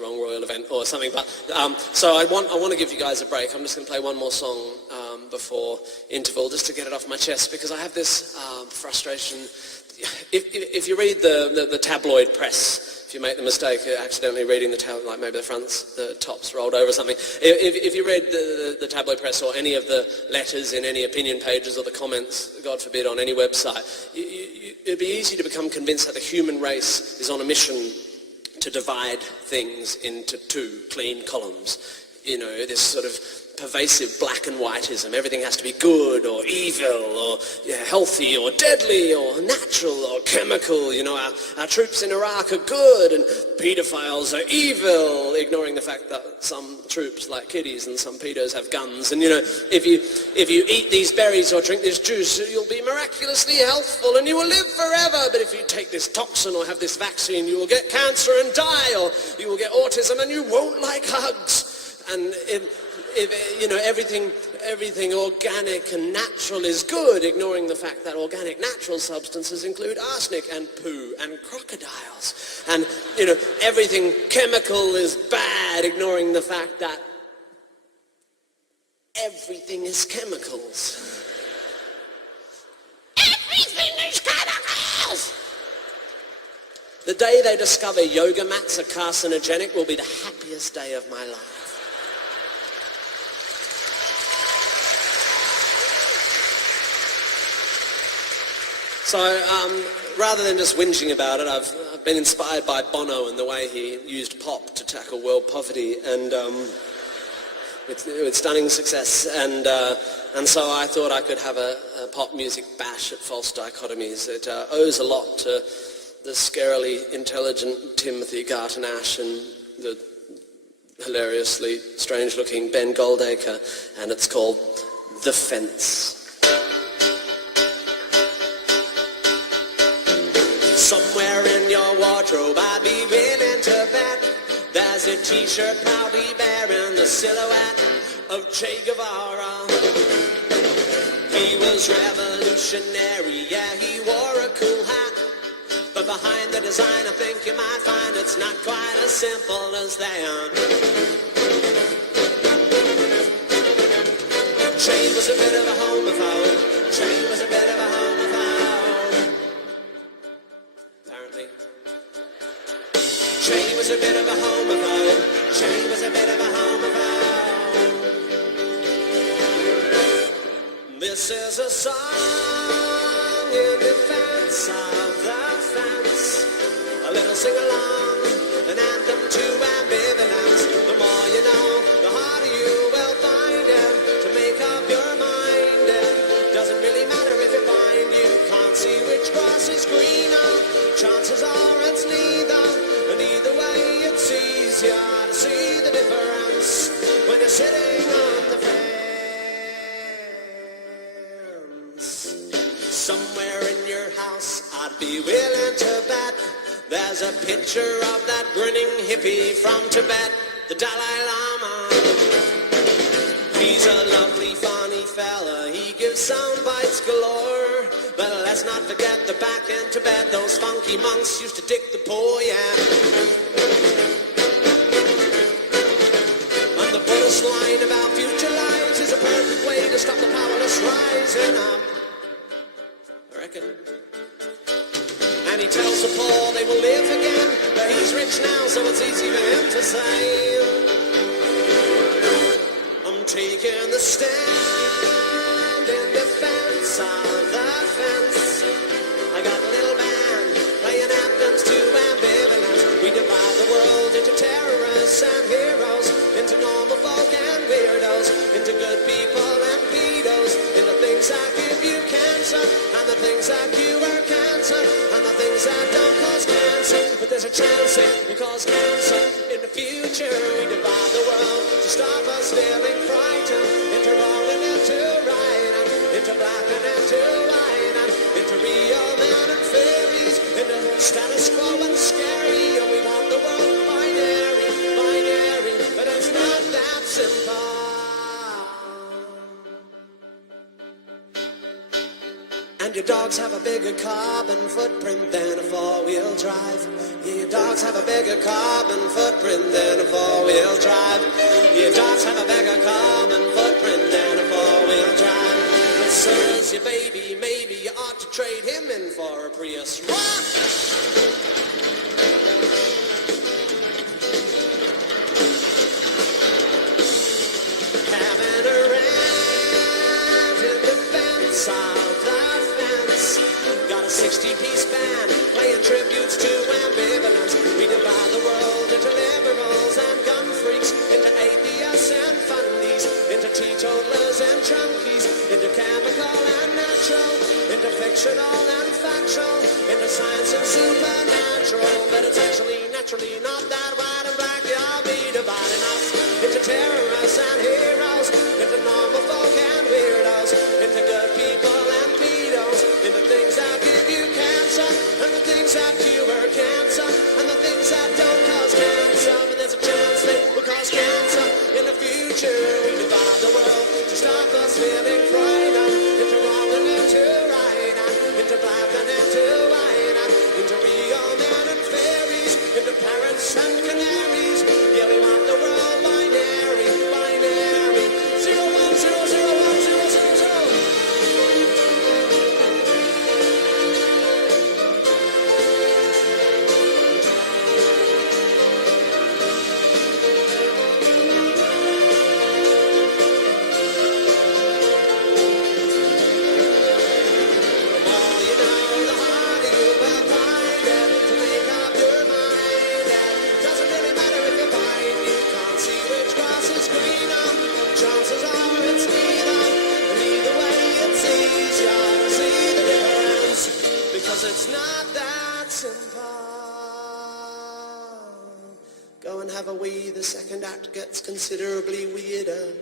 wrong royal event or something, but so I want to give you guys a break. I'm just going to play one more song before interval, just to get it off my chest, because I have this frustration. If you read the tabloid press, if you make the mistake of accidentally reading like maybe the top's rolled over or something, if you read the tabloid press or any of the letters in any opinion pages or the comments, God forbid, on any website, it'd be easy to become convinced that the human race is on a mission to divide things into two clean columns. You know, this sort of pervasive black and whiteism. Everything has to be good or evil or healthy or deadly or natural or chemical. You know, our troops in Iraq are good and pedophiles are evil, ignoring the fact that some troops like kiddies and some pedos have guns. And you know, if you eat these berries or drink this juice, you'll be miraculously healthful and you will live forever. But if you take this toxin or have this vaccine, you will get cancer and die, or you will get autism and you won't like hugs. And if you know, everything organic and natural is good, ignoring the fact that organic natural substances include arsenic and poo and crocodiles. And you know, everything chemical is bad, ignoring the fact that everything is chemicals. Everything is chemicals! The day they discover yoga mats are carcinogenic will be the happiest day of my life. So rather than just whinging about it, I've been inspired by Bono and the way he used pop to tackle world poverty, and with stunning success. And so I thought I could have a pop music bash at False Dichotomies. It owes a lot to the scarily intelligent Timothy Garton Ash and the hilariously strange-looking Ben Goldacre, and it's called The Fence. Somewhere in your wardrobe I'd be willing to bet there's a t-shirt proudly bearing the silhouette of Che Guevara. He was revolutionary, yeah, he wore a cool hat, but behind the design I think you might find it's not quite as simple as that. Che was a bit of a homophobe. Che was a bit of a homophobe. Che was a bit of a homophobe. Che was a bit of a homophobe. This is a song in defense of the fence. A little sing-along, an anthem to ambivalence. The more you know, the harder you will find it to make up your mind. It doesn't really matter if you find you can't see which grass is greener. Chances are it's neither. And either way it's easier to see the difference when you're sitting on the fence. Somewhere in your house I'd be willing to bet there's a picture of that grinning hippie from Tibet, the Dalai Lama. He's a lovely funny fella, he gives sound bites galore. But let's not forget that back in Tibet those funky monks used to dick the poor, yeah. And the Buddhist line about future lives is a perfect way to stop the powerless rising up, I reckon. And he tells the poor they will live again, but he's rich now so it's easy for him to say, I'm taking the stand in defense of the fence. I got a little band playing anthems to ambivalence. We divide the world into terrorists and heroes, into normal folk and weirdos, into good people and pedos, into things that give you cancer and the things that cure cancer and the things that don't cause cancer. But there's a chance it will cause cancer in the future. We divide the world to stop us feeling frightened, into wrong and into right, and into black and into white, and into real men and fairies, into status quo and scary. And we want the world binary, binary, but it's not that simple. And your dogs have a bigger carbon footprint than a four-wheel drive. Yeah, dogs have a bigger carbon footprint than a four-wheel drive. Yeah, dogs have a bigger carbon footprint than a four-wheel drive. But says your baby, maybe you ought to trade him in for a Prius. What? Having a rant in defense of the fence. Got a 60-piece band playing tributes to ambivalence. We divide the world into liberals and gun freaks, into atheists and fundies, into teetotalers and junkies, into chemical and natural, into fictional and factual, into science and supernatural. But it's actually naturally not that white and black. Y'all be dividing us into terrorists and heroes, into normal folk and weirdos, into good people and pedos, into things that give you cancer, and the things that cure cancer, and the things that don't cause cancer. But there's a chance they will cause cancer in the future. We divide the world to stop us feeling frightened, into wrong and into right, and into black and into white, and into real men and fairies, into parrots and canaries. Yeah, we want the world binary, binary. 010010000. It's not that simple. Go and have a wee, the second act gets considerably weirder.